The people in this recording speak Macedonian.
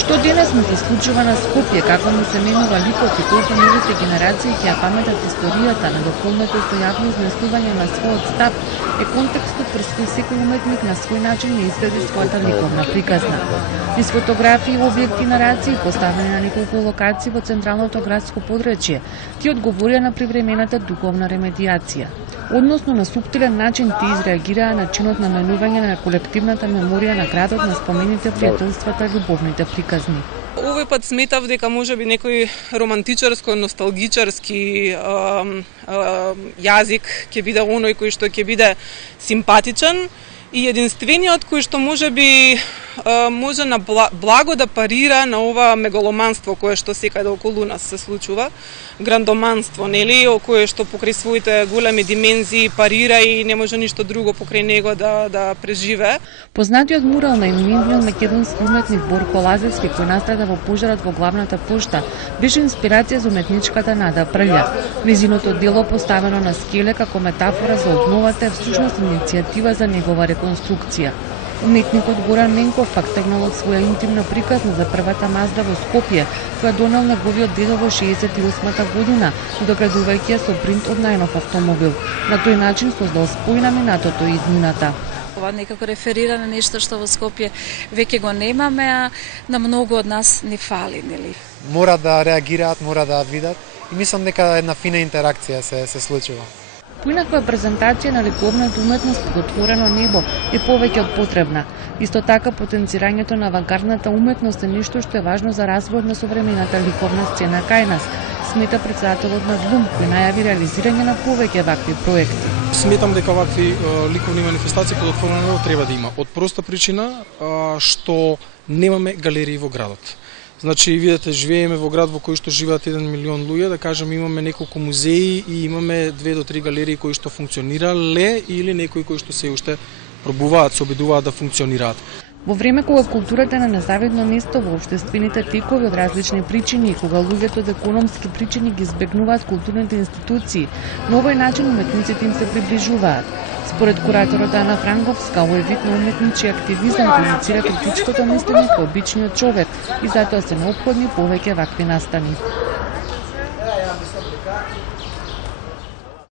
Што денес му се случува на Скопје, како му се менува ликот и колку новите генерации ќе ја паметат историјата на духовното и јавно изнесување на својот став, е контекстот през кој секој уметник на свој начин ја изгради својата ликовна приказна. Низ фотографии и објекти нарации поставени на неколку локации во централното градско подречје, ти одговорија на привремената духовна ремедијација. Односно на суптилен начин ти изреагираа на чинот на менување на колективната меморија на градот на спомените пријателствата и љубовните приказни. Овој пат сметав дека можеби некој романтичарско, носталгичарски јазик ќе биде оној кој што ќе биде симпатичен и единствениот кој што можеби може на благо да парира на ова мегаломанство кое што секаде околу нас се случува, грандоманство, нели, кое што покрај своите големи димензии парира и не може ништо друго покрај него да преживее. Познатиот мурал на именитниот македонски уметник Борко Лазевски, кој настрада во пожарот во главната пошта, беше инспирација за уметничката Нада Прља. Незиното дело, поставено на скеле како метафора за обновата, е всушност иницијатива за негова реконструкција. Уметникот Горан Менков пак тегнал од своја интимна приказна за првата Мазда во Скопје, која донел неговиот дедо во 68-та година, доградувајќи ја со принт од најнов автомобил. На тој начин создал спој на минатото и иднината. Ова некако реферира на нешто што во Скопје веќе го немаме, а на многу од нас ни фали, нели? Мора да реагираат, мора да видат и мислам дека една фина интеракција се случува. Поинаква презентација на ликовната уметност под отворено небо е повеќе од потребна. Исто така, потенцирањето на авангардната уметност е нешто што е важно за развојот на современата ликовна сцена кај нас, смета председателот на ДЛУМ, кој најави реализирање на повеќе вакви проекти. Сметам дека вакви ликовни манифестации под отворено небо треба да има. Од проста причина што немаме галерии во градот. Значи, видите, живееме во град во кој што живеат 1 милион луѓе, да кажем имаме неколку музеи и имаме 2 до 3 галерии кои што функционирале или некои кои што се уште пробуваат, се обидуваат да функционираат. Во време кога културата е на незавидно место во општествените текови од различни причини, кога луѓето од економски причини ги избегнуваат културните институции, на овој начин уметниците им се приближуваат. Според кураторот Ана Франговска, овој вид на уметнички активизам комуницира критичкото мислење кај обичниот човек и затоа се неопходни повеќе вакви настани.